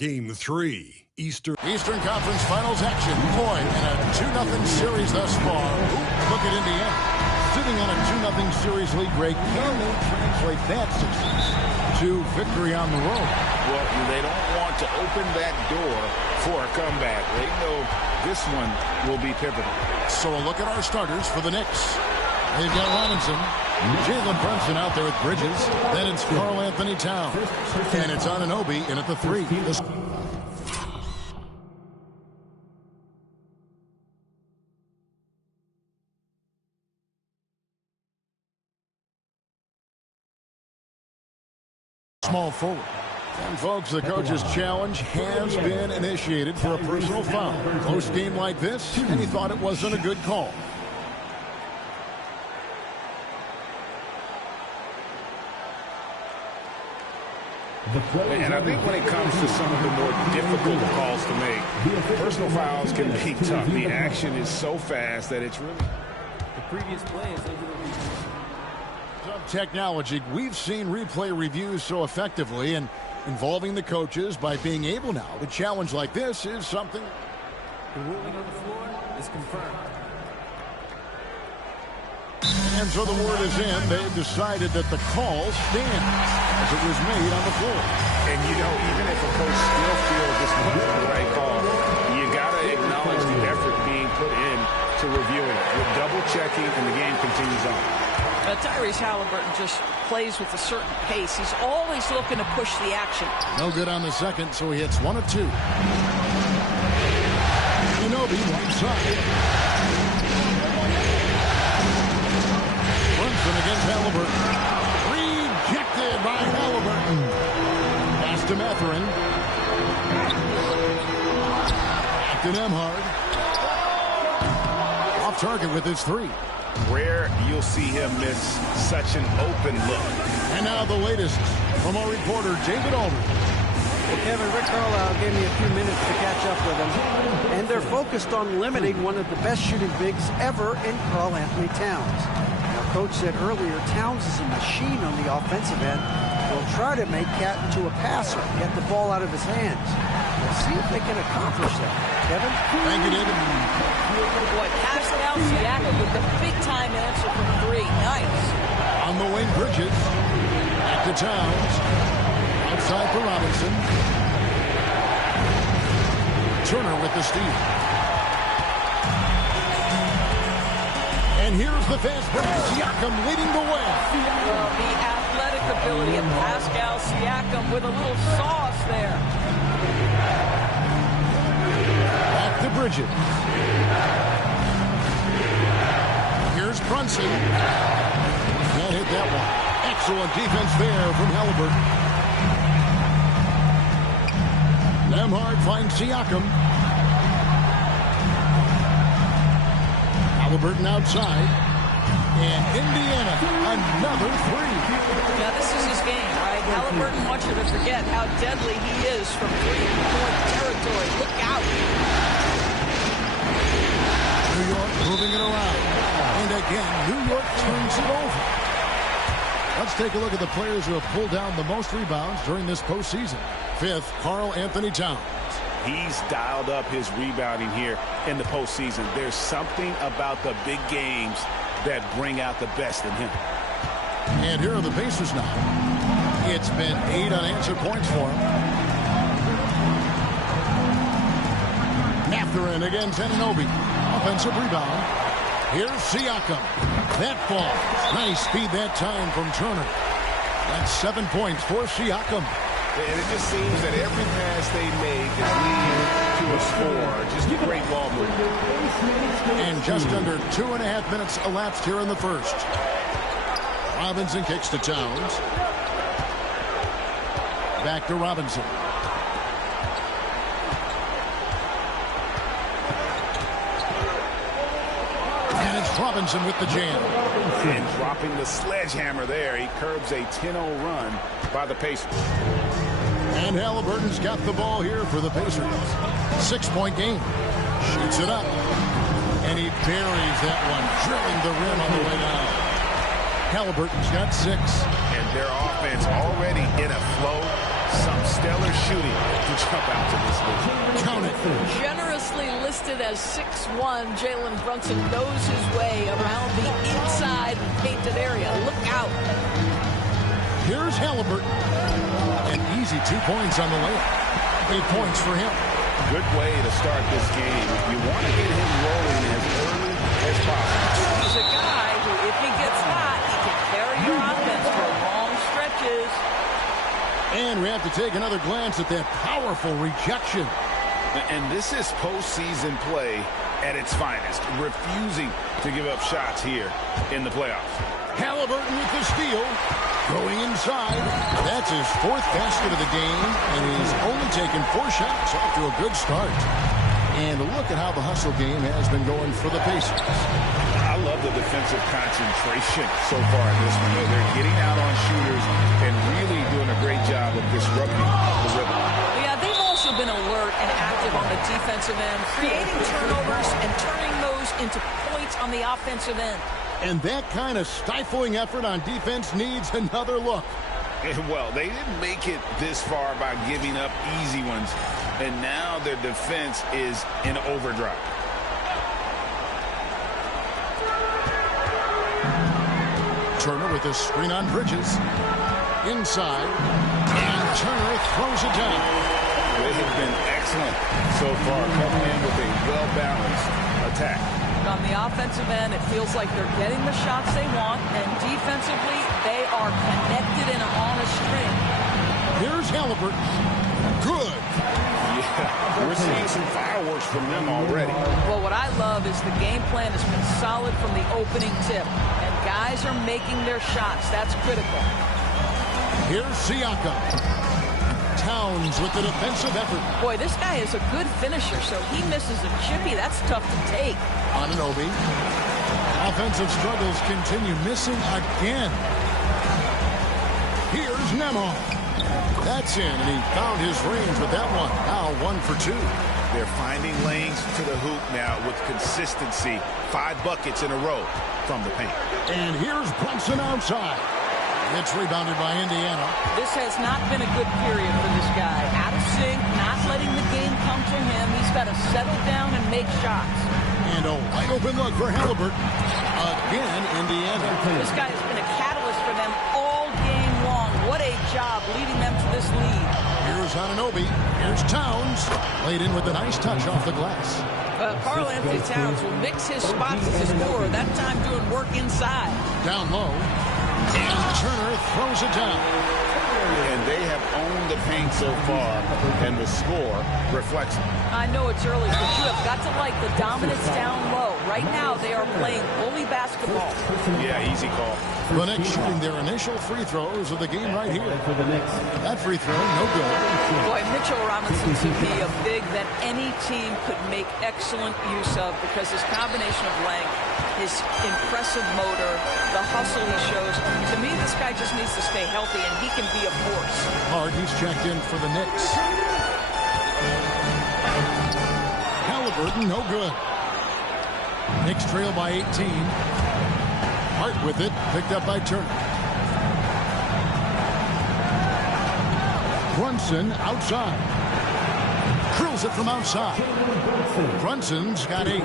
Game 3, Eastern Conference Finals action. Boy, in a 2-0 series thus far. Look at Indiana. Sitting on a 2-0 series lead break. Can they translate that success to victory on the road? Well, they don't want to open that door for a comeback. They know this one will be pivotal. So a look at our starters for the Knicks. They've got Robinson, Jalen Brunson out there with Bridges. Then it's Karl Anthony Towns. And it's Anunoby in at the 3. Small forward. And folks, the coach's challenge has been initiated for a personal foul. Close game like this, and he thought it wasn't a good call. And I think when it comes to some of the more difficult calls to make, personal fouls can be tough. The action is so fast that it's really... The previous play is Some technology. We've seen replay reviews so effectively, and involving the coaches by being able now to challenge like this is something. The ruling on the floor is confirmed. And so the word is in. They've decided that the call stands as it was made on the floor. And, you know, even if a coach still feels this wasn't the right call, you got to acknowledge the effort being put in to reviewing it. With double-checking, and the game continues on. Tyrese Halliburton just plays with a certain pace. He's always looking to push the action. No good on the second, so he hits 1 of 2. Anunoby, right side. Brunson against Halliburton. Rejected by Halliburton. Pass to Mathurin. Back to Nembhard. Off target with his 3. Rare you'll see him miss such an open look. And now the latest from our reporter, David Aldridge. Well, Kevin, Rick Carlisle gave me a few minutes to catch up with him, and they're focused on limiting one of the best shooting bigs ever in Karl Anthony Towns. Now, Coach said earlier, Towns is a machine on the offensive end. They'll try to make Cat into a passer, get the ball out of his hands. We'll see if they can accomplish that. Kevin? Thank you, David. Boy, Pascal Siakam with the big-time answer from 3. Nice. On the wing, Bridges. Back to Towns. Outside for Robinson. Turner with the steal. And here's the fast break. Siakam leading the way. Well, the athletic ability of Pascal Siakam with a little sauce there. Back to Bridges. Here's Brunson. Can't hit that one. Excellent defense there from Halliburton. Nembhard finds Siakam. Halliburton outside. And Indiana, another 3. Now, this is his game, right? Halliburton wants you to forget how deadly he is from 3-point territory. Look out. New York moving it around. And again, New York turns it over. Let's take a look at the players who have pulled down the most rebounds during this postseason. 5th, Karl Anthony Towns. He's dialed up his rebounding here in the postseason. There's something about the big games that bring out the best in him. And here are the Pacers now. It's been 8 unanswered points for him. Mathurin against Anunoby. Offensive rebound. Here's Siakam. That falls. Nice speed that time from Turner. That's 7 points for Siakam. And it just seems that every pass they make is leading to a score. Just a great ball movement. And just under 2.5 minutes elapsed here in the first. Robinson kicks to Towns. Back to Robinson. And it's Robinson with the jam. And dropping the sledgehammer there. He curbs a 10-0 run by the Pacers. And Halliburton's got the ball here for the Pacers. 6-point game. Shoots it up. And he buries that one, drilling the rim on the way down. Halliburton's got 6. And their offense already in a flow. some stellar shooting to jump out to this league. Count it. Generously listed as 6'1", Jalen Brunson knows his way around the inside painted area. Look out. Here's Halliburton. An easy 2 points on the layup. 8 points for him. Good way to start this game. You want to get him rolling as early as possible. He's a guy who, if he gets hot, he can carry your offense for long stretches. And we have to take another glance at that powerful rejection. And this is postseason play at its finest, refusing to give up shots here in the playoffs. Halliburton with the steal. Going inside. That's his 4th basket of the game, and he's only taken 4 shots. Off to a good start. And look at how the hustle game has been going for the Pacers. I love the defensive concentration so far in this one. They're getting out on shooters and really doing a great job of disrupting the rhythm. Yeah, they've also been alert and active on the defensive end, creating turnovers and turning those into points on the offensive end. And that kind of stifling effort on defense needs another look. Well, they didn't make it this far by giving up easy ones, and now their defense is in overdrive. Turner with a screen on Bridges. Inside. And Turner throws it down. They have been excellent so far, coming in with a well-balanced attack. On the offensive end, it feels like they're getting the shots they want, and defensively, they are connected and on a string. Here's Halliburton. Good. Yeah, we're seeing some fireworks from them already. Well, what I love is the game plan has been solid from the opening tip, and guys are making their shots. That's critical. Here's Siakam. Towns with the defensive effort. Boy, this guy is a good finisher, so he misses a chippy. That's tough to take. Anunoby. Offensive struggles continue, missing again. Here's Nemo. That's in, and he found his range with that one. Now 1 for 2. They're finding lanes to the hoop now with consistency. 5 buckets in a row from the paint. And here's Brunson outside. It's rebounded by Indiana. This has not been a good period for this guy. Out of sync, not letting the game come to him. He's got to settle down and make shots. And a wide open look for Halliburton. Again, Indiana. This guy has been a catalyst for them all game long. What a job leading them to this lead. Here's Anunoby. Here's Towns. Laid in with a nice touch off the glass. Karl Anthony Towns will mix his spots as a scorer, that time doing work inside. Down low. And Turner throws it down. And they have owned the paint so far, and the score reflects it. I know it's early, but you have got to like the dominance down low. Right now, they are playing bully basketball. Yeah, easy call. The Knicks shooting their initial free throws of the game right here. That free throw, no good. Boy, Mitchell Robinson to me a big that any team could make excellent use of because his combination of length, his impressive motor, the hustle he shows. To me, this guy just needs to stay healthy, and he can be a force. Hard, he's checked in for the Knicks. Halliburton, no good. Knicks trail by 18. Hart with it, picked up by Turner. Brunson outside. Drills it from outside. Brunson's got 8.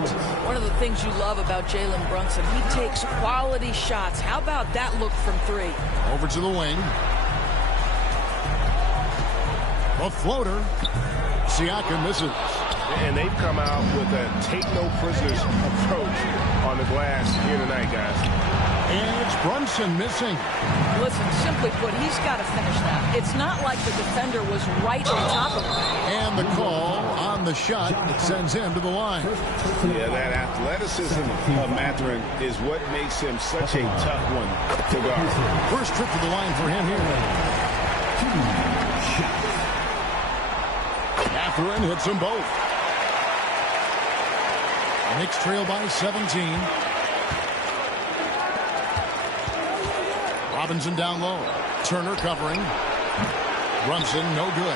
One of the things you love about Jalen Brunson, he takes quality shots. How about that look from 3? Over to the wing. A floater. Siakam misses. And they've come out with a take-no-prisoners approach on the glass here tonight, guys. And it's Brunson missing. Listen, simply put, he's got to finish that. It's not like the defender was right on top of him. And the call on the shot that sends him to the line. Yeah, that athleticism of Mathurin is what makes him such a tough one to guard. First trip to the line for him here. Mathurin hits them both. Knicks trail by 17. Robinson down low. Turner covering. Brunson, no good.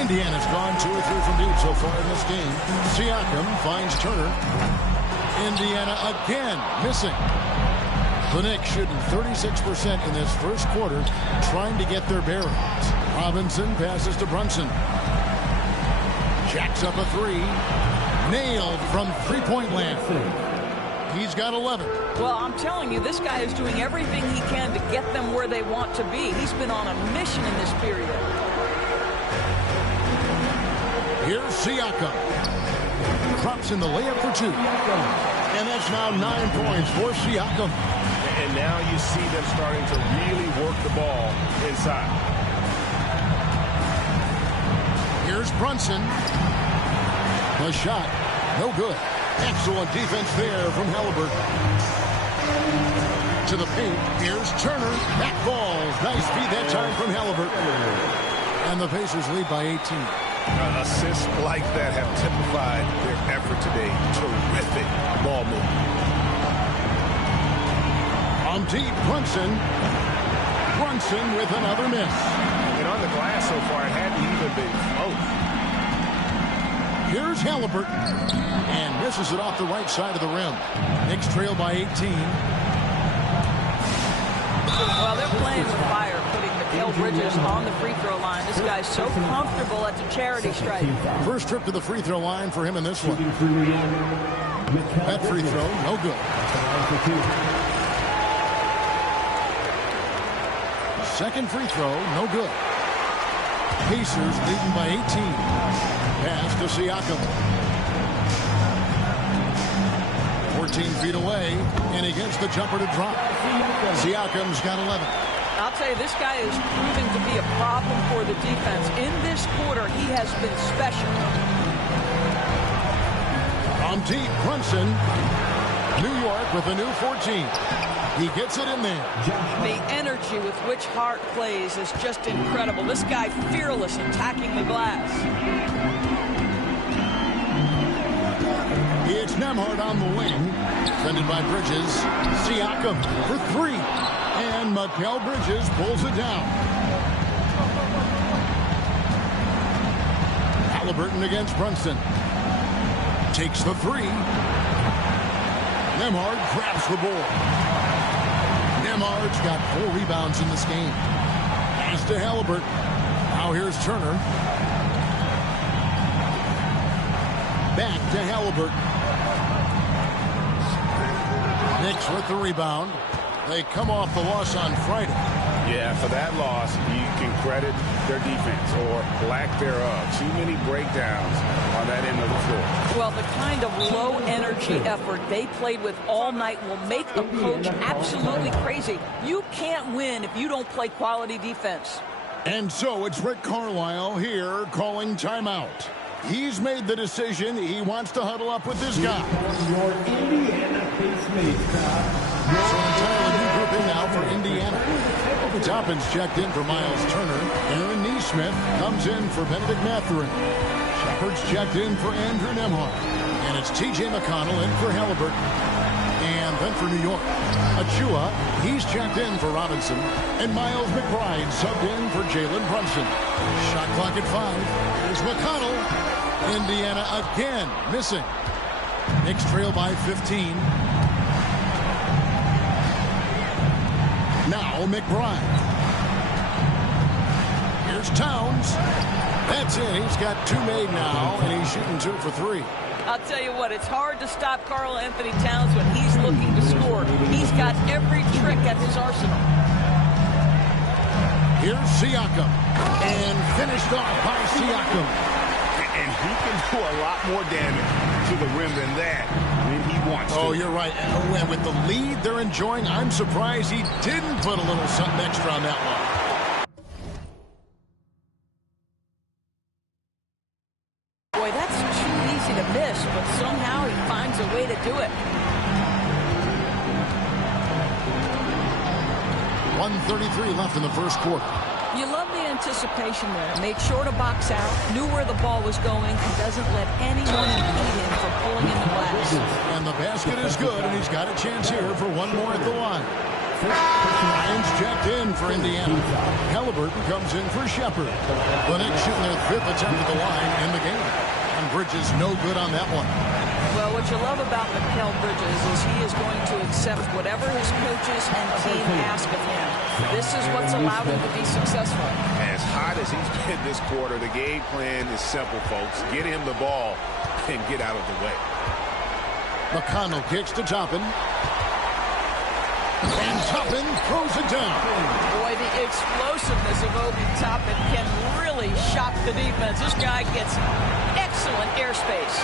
Indiana's gone 2 or 3 from deep so far in this game. Siakam finds Turner. Indiana again missing. The Knicks shooting 36% in this first quarter, trying to get their bearings. Robinson passes to Brunson. Jacks up a three. Nailed from three-point land. He's got 11. Well, I'm telling you, this guy is doing everything he can to get them where they want to be. He's been on a mission in this period. Here's Siakam. Drops in the layup for two. And that's now 9 points for Siakam. And now you see them starting to really work the ball inside. Here's Brunson. The shot, no good. Excellent defense there from Halliburton. To the paint, here's Turner. Back balls. Nice feed that time from Halliburton. And the Pacers lead by 18. Assists like that have typified their effort today. Terrific ball movement. On deep, Brunson. Brunson with another miss. And on the glass so far, it hadn't even been close. Here's Halliburton. And misses it off the right side of the rim. Knicks trail by 18. Well, they're playing with fire, putting Mikal Bridges on the free throw line. This guy's so comfortable at the charity stripe. First trip to the free throw line for him in this one. That free throw, no good. Second free throw, no good. Pacers leading by 18. Pass to Siakam. 14 feet away, and he gets the jumper to drop. Siakam's got 11. I'll tell you, this guy is proving to be a problem for the defense. In this quarter, he has been special. On deep, Brunson. New York with a new 14. He gets it in there. The energy with which Hart plays is just incredible. This guy fearless attacking the glass. It's Nembhard on the wing. Defended by Bridges. Siakam for three. And Mikal Bridges pulls it down. Halliburton against Brunson. Takes the three. Nembhard grabs the board. Nembhard's got 4 rebounds in this game. Pass to Halliburton. Now here's Turner. Back to Halliburton. Knicks with the rebound. They come off the loss on Friday. Yeah, for that loss, you can credit their defense or lack thereof. Too many breakdowns on that end of the floor. Well, the kind of low-energy effort they played with all night will make a coach absolutely crazy. You can't win if you don't play quality defense. And so it's Rick Carlisle here calling timeout. He's made the decision. He wants to huddle up with this guy. So an entirely new group in now for Indiana. Toppin's checked in for Miles Turner. Aaron Neesmith comes in for Benedict Mathurin. Shepard's checked in for Andrew Nembhard. And it's T.J. McConnell in for Halliburton. And then for New York, Achua, he's checked in for Robinson. And Miles McBride subbed in for Jalen Brunson. Shot clock at 5. Here's McConnell. Indiana again missing. Knicks trail by 15. Now McBride. Here's Towns. That's it. He's got 2 made now, and he's shooting 2 for 3. I'll tell you what, it's hard to stop Karl Anthony Towns when he's looking to score. He's got every trick at his arsenal. Here's Siakam. And finished off by Siakam. And he can do a lot more damage to the rim than that when he wants to. Oh, you're right. And with the lead they're enjoying, I'm surprised he didn't put a little something extra on that one. Boy, that's too easy to miss, but somehow he finds a way to do it. 1:33 left in the first quarter. You love the anticipation there. Made sure to box out, knew where the ball was going, and doesn't let anyone impede him from pulling in the glass. And the basket is good, and he's got a chance here for one more at the line. Ryan's checked in for Indiana. Halliburton comes in for Shepard. The Knicks shooting their 5th attempt at the line in the game. And Bridges no good on that one. Well, what you love about the Mikal Bridges is he is going to accept whatever his coaches and team ask of him. This is what's allowed him to be successful. As hot as he's been this quarter, the game plan is simple, folks. Get him the ball and get out of the way. McConnell kicks to Toppin. And Toppin throws it down. Boy, the explosiveness of Obi Toppin can really shock the defense. This guy gets excellent airspace.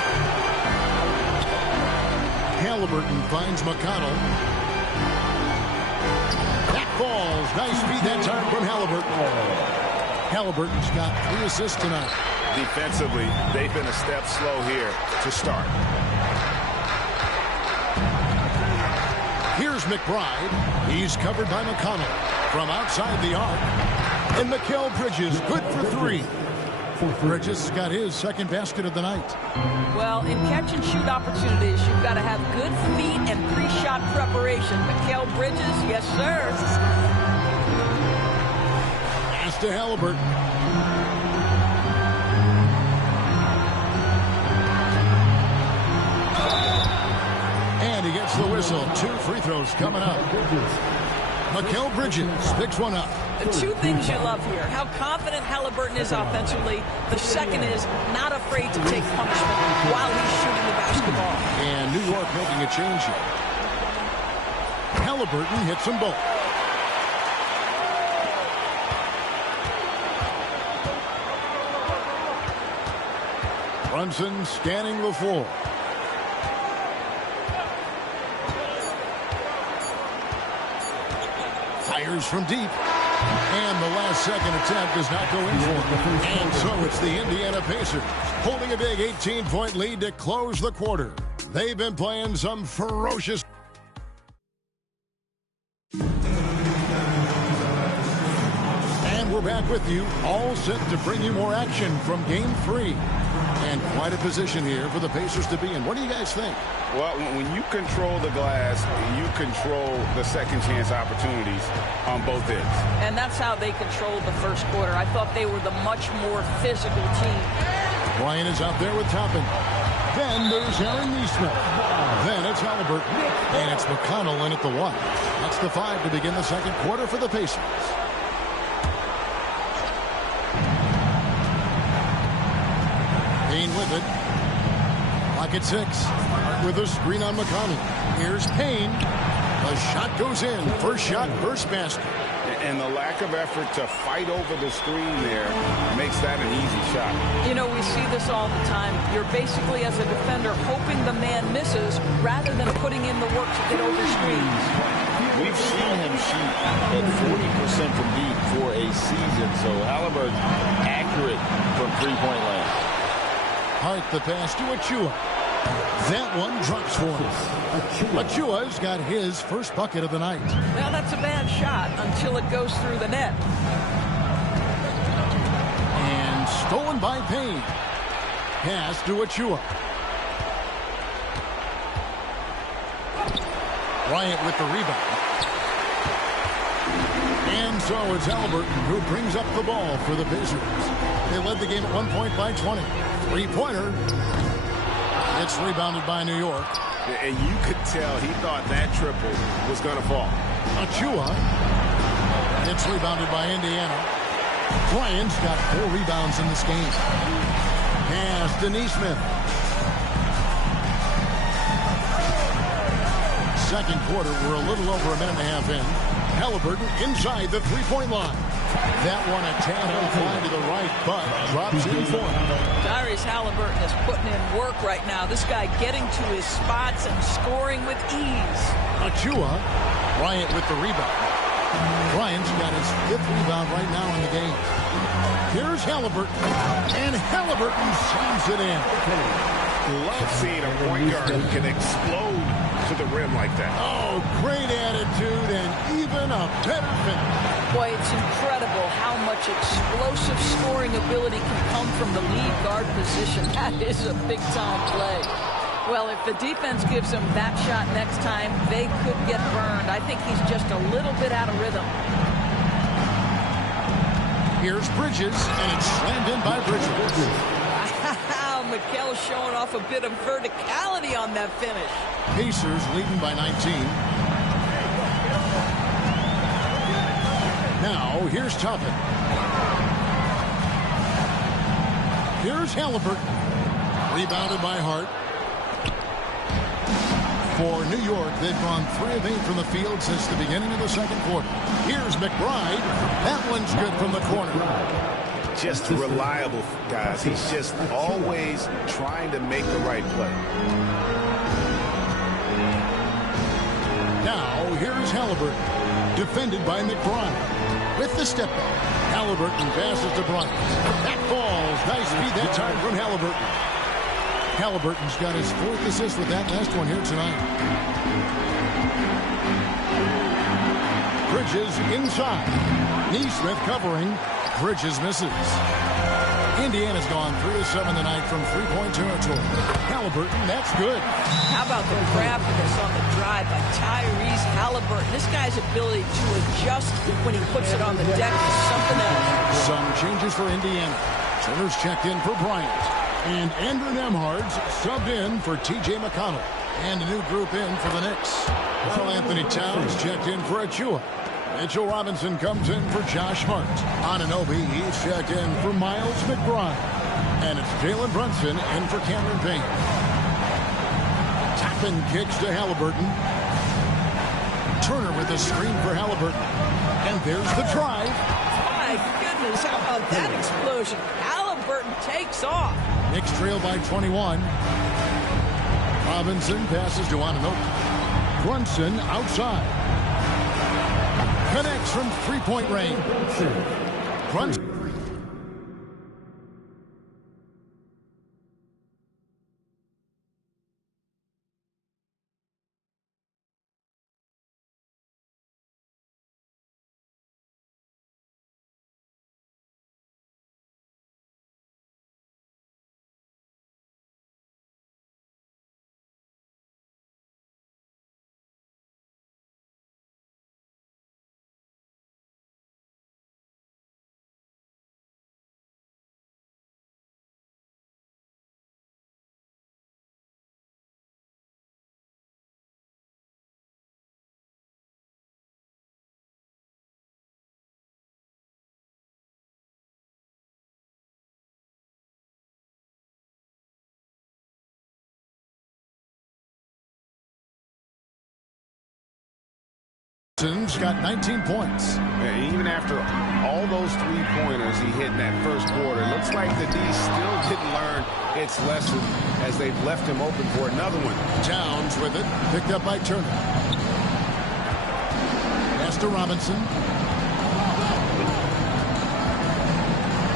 Halliburton finds McConnell. That falls. Nice feed that time from Halliburton. Halliburton's got 3 assists tonight. Defensively, they've been a step slow here to start. Here's McBride. He's covered by McConnell from outside the arc. And Mikal Bridges, good for 3. Bridges has got his second basket of the night. Well, in catch-and-shoot opportunities, you've got to have good feet and pre-shot preparation. Mikal Bridges, yes, sir. Pass to Halliburton. And he gets the whistle. 2 free throws coming up. Mikal Bridges picks one up. The 2 things you love here, how confident Halliburton is offensively. The second is not afraid to take punishment while he's shooting the basketball. And New York making a change here. Halliburton hits them both. Brunson scanning the floor. Fires from deep. And the last second attempt does not go in for him. And so it's the Indiana Pacers holding a big 18-point lead to close the quarter. They've been playing some ferocious. And we're back with you, all set to bring you more action from Game 3. And quite a position here for the Pacers to be in. What do you guys think? Well, when you control the glass, you control the second chance opportunities on both ends. And that's how they controlled the first quarter. I thought they were the much more physical team. Bryant is out there with Toppin. Then there's Aaron Neesmith. Then it's Halliburton. And it's McConnell in at the 1. That's the 5 to begin the second quarter for the Pacers. Payne with it. Lock at 6. With a screen on McConnell. Here's Payne. The shot goes in. First shot, first basket. And the lack of effort to fight over the screen there makes that an easy shot. You know, we see this all the time. You're basically, as a defender, hoping the man misses rather than putting in the work to get over screens. We've seen him shoot at 40% from deep for a season, so Halliburton accurate from three-point land. Hart the pass to Achua. That one drops for him. Achua's got his first bucket of the night. Well, that's a bad shot until it goes through the net. And stolen by Payne. Pass to Achua. Bryant with the rebound. And so it's Halliburton who brings up the ball for the Pacers. They led the game at 1 point by 20. Three-pointer. It's rebounded by New York. And you could tell he thought that triple was going to fall. Achua. It's rebounded by Indiana. Bryant's got 4 rebounds in this game. Pass to Neesmith. Second quarter, we're a little over a minute and a half in. Halliburton inside the three-point line. That one a tad offline to the right, but drops in for him. Tyrese Halliburton is putting in work right now. This guy getting to his spots and scoring with ease. Achua. Bryant with the rebound. Bryant's got his 5th rebound right now in the game. Here's Halliburton. And Halliburton slams it in. Love seeing a point guard who can explode to the rim like that. Oh, great attitude and even a better finish. Boy, it's incredible how much explosive scoring ability can come from the lead guard position. That is a big-time play. Well, if the defense gives him that shot next time, they could get burned. I think he's just a little bit out of rhythm. Here's Bridges, and it's slammed in by Bridges. Wow, Raquel showing off a bit of verticality on that finish. Pacers leading by 19. Now, here's Toppin. Here's Halliburton. Rebounded by Hart. For New York, they've gone 3 of 8 from the field since the beginning of the second quarter. Here's McBride. That one's good from the corner. Just reliable, guys. He's just always trying to make the right play. Now, here's Halliburton. Defended by McBride. With the step back, Halliburton passes to Bryant. That falls. Nice feed that time from Halliburton. Halliburton's got his 4th assist with that last one here tonight. Bridges inside. Neesmith covering. Bridges misses. Indiana's gone 3 of 7 tonight from three-point territory. Halliburton, that's good. How about the craftiness on the drive by Tyrese Halliburton? This guy's ability to adjust when he puts it on the deck is something else. Some changes for Indiana. Turner's checked in for Bryant. And Andrew Nembhard's subbed in for T.J. McConnell. And a new group in for the Knicks. Carl Anthony Towns checked in for Achua. Mitchell Robinson comes in for Josh Hart. Anunoby, he's checked in for Miles McBride. And it's Jalen Brunson in for Cameron Payne. Toppin kicks to Halliburton. Turner with a screen for Halliburton. And there's the drive. My goodness, how about that explosion? Halliburton takes off. Knicks trail by 21. Robinson passes to Anunoby. Brunson outside. Connects from three-point range. Brunson. Bronson's got 19 points. Yeah, even after all those three-pointers he hit in that first quarter, it looks like the D still didn't learn its lesson as they've left him open for another one. Towns with it, picked up by Turner. Pass to Robinson.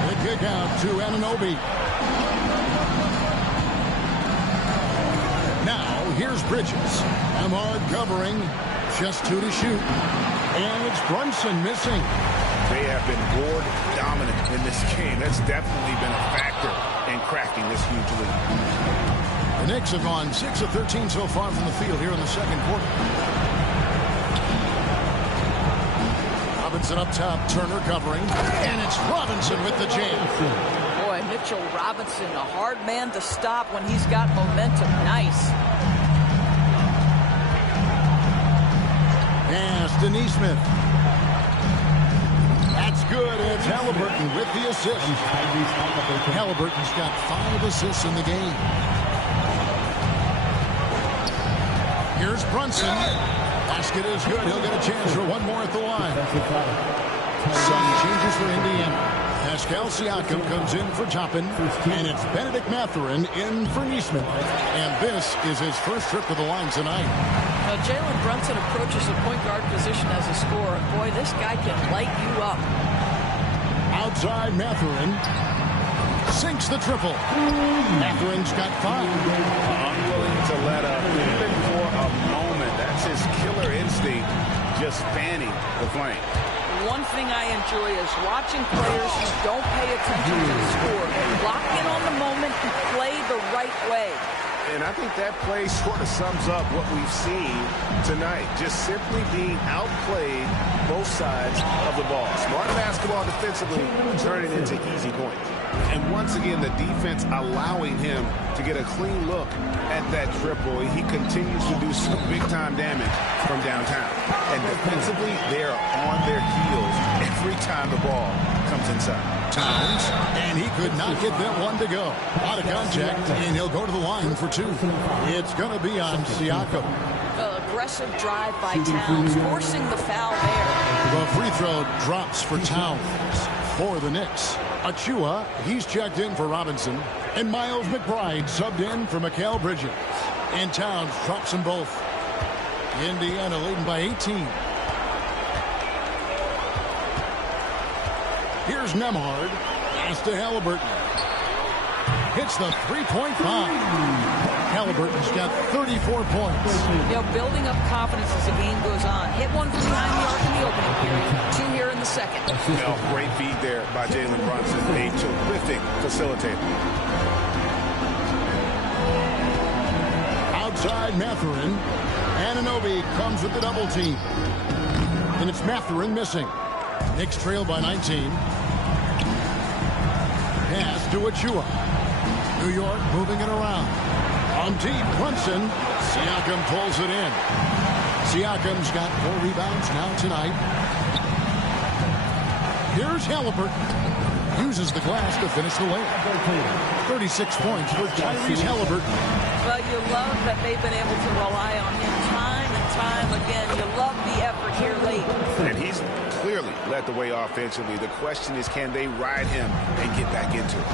The kick out to Anunoby. Now, here's Bridges. Nembhard covering. Just 2 to shoot. And it's Brunson missing. They have been board dominant in this game. That's definitely been a factor in cracking this huge lead. The Knicks have gone 6 of 13 so far from the field here in the second quarter. Robinson up top, Turner covering. And it's Robinson with the jam. Boy, Mitchell Robinson, a hard man to stop when he's got momentum. Nice. Pass to Neesmith. That's good. It's Halliburton with the assist. Halliburton's got 5 assists in the game. Here's Brunson. Basket is good. He'll get a chance for one more at the line. Some changes for Indiana. Pascal Siakam comes in for Toppin, and it's Benedict Mathurin in for Neesmith. And this is his first trip to the line tonight. Now, Jalen Brunson approaches the point guard position as a scorer. Boy, this guy can light you up. Outside Mathurin. Sinks the triple. Mathurin's got 5. Unwilling to let up even for a moment. That's his killer instinct, just fanning the flame. One thing I enjoy is watching players who don't pay attention to the score. They lock in on the moment and play the right way. And I think that play sort of sums up what we've seen tonight. Just simply being outplayed both sides of the ball. Smart basketball defensively, turning into easy points. And once again, the defense allowing him to get a clean look at that triple. He continues to do some big-time damage from downtown. And defensively, they are on their heels every time the ball comes inside. Towns, and he could not get that one to go. Out of contact, and he'll go to the line for two. It's going to be on Siakam. Aggressive drive by Towns, forcing the foul there. The free throw drops for Towns. For the Knicks, Achua, he's checked in for Robinson. And Miles McBride subbed in for Mikal Bridges. And Towns drops them both. Indiana leading by 18. Here's Nemhard. Pass to Halliburton. Hits the three-point bomb. Halliburton's got 34 points. You know, building up confidence as the game goes on. Hit one from behind the arc in the opening period. Two here in the second. Great feed there by Jalen Brunson. A terrific facilitator. Outside Mathurin. Anunoby comes with the double team. And it's Mathurin missing. Knicks trail by 19. Pass to Achua. New York moving it around. On deep, Brunson. Siakam pulls it in. Siakam's got 4 rebounds now tonight. Here's Halliburton. Uses the glass to finish the layup. 36 points for Tyrese Halliburton. Well, you love that they've been able to rely on him time and time again. You love the effort here late. And he's clearly led the way offensively. The question is, can they ride him and get back into it?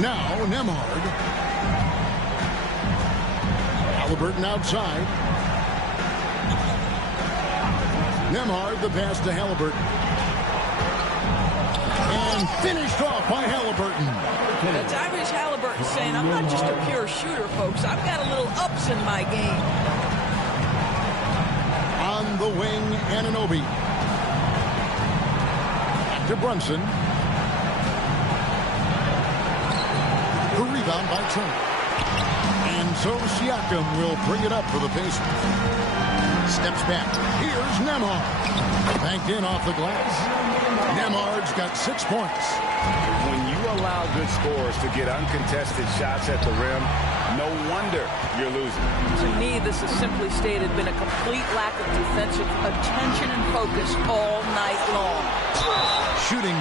Now, Nemhard. Halliburton outside. Nemhard, the pass to Halliburton. And finished off by Halliburton. Tyrese Halliburton saying, I'm not just a pure shooter, folks. I've got a little ups in my game. On the wing, Anunoby. Back to Brunson. The rebound by Turner. And so Siakam will bring it up for the Pacers. Steps back. Here's Nemhard. Banked in off the glass. Nemhard's got 6 points. When you allow good scorers to get uncontested shots at the rim, no wonder you're losing. To me, this has simply stated been a complete lack of defensive attention and focus all night long. Shooting.